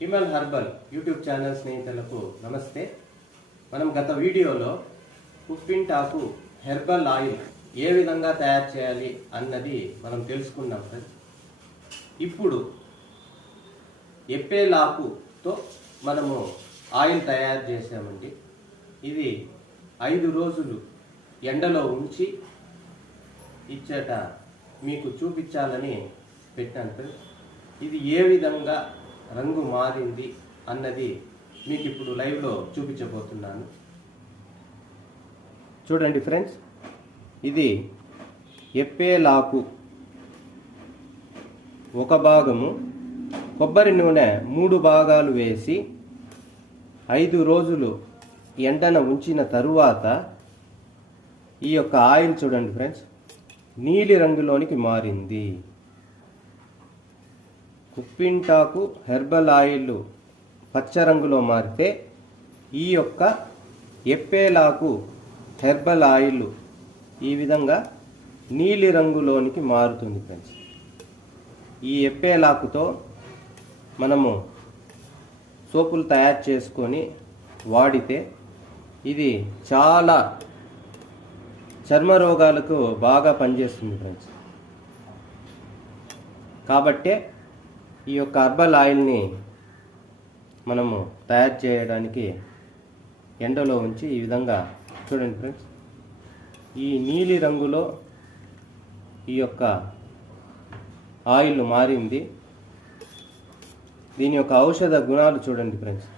హిమల్ herbal YouTube channel స్నేహితులకు నమస్తే. మనం గత వీడియోలో కుప్పింటాకు హెర్బల్ ఆయిల్ ఏ విధంగా తయారు చేయాలి అన్నది మనం తెలుసుకున్నాం ఫ్రెండ్స్. ఇప్పుడు ఎప్పేలాకుతో మనము ఆయిల్ తయారు చేసామండి. ఇది 5 రోజులు ఎండలో ఉంచి ఇచ్చట మీకు చూపించాలని పెట్టాను ఫ్రెండ్స్. ఇది ఏ విధంగా రంగు మారింది అన్నది మీకు ఇప్పుడు లైవ్లో చూపించబోతున్నాను. చూడండి ఫ్రెండ్స్, ఇది ఎప్పేలాకు ఒక భాగము, కొబ్బరి నూనె 3 భాగాలు వేసి 5 రోజులు ఎండన ఉంచిన తరువాత ఈ యొక్క ఆయిల్ చూడండి ఫ్రెండ్స్, నీలి రంగులోనికి మారింది. కుప్పింటాకు హెర్బల్ ఆయిల్ పచ్చ రంగులో మారితే ఈ యొక్క ఎప్పేలాకు హెర్బల్ ఆయిల్ ఈ విధంగా నీలి రంగులోనికి మారుతుంది ఫ్రెండ్స్. ఈ ఎప్పేలాకుతో మనము సోపులు తయారు చేసుకొని వాడితే ఇది చాలా చర్మ రోగాలకు బాగా పనిచేస్తుంది ఫ్రెండ్స్. కాబట్టే ఈ యొక్క హెర్బల్ ఆయిల్ని మనము తయారు చేయడానికి ఎండలో ఉంచి ఈ విధంగా చూడండి ఫ్రెండ్స్, ఈ నీలి రంగులో ఈ యొక్క ఆయిల్ మారింది. దీని యొక్క ఔషధ గుణాలు చూడండి ఫ్రెండ్స్,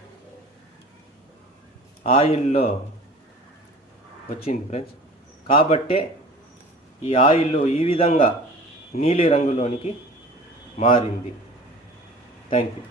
ఆయిల్లో వచ్చింది ఫ్రెండ్స్. కాబట్టే ఈ ఆయిల్ ఈ విధంగా నీలి రంగులోనికి మారింది. Thank you.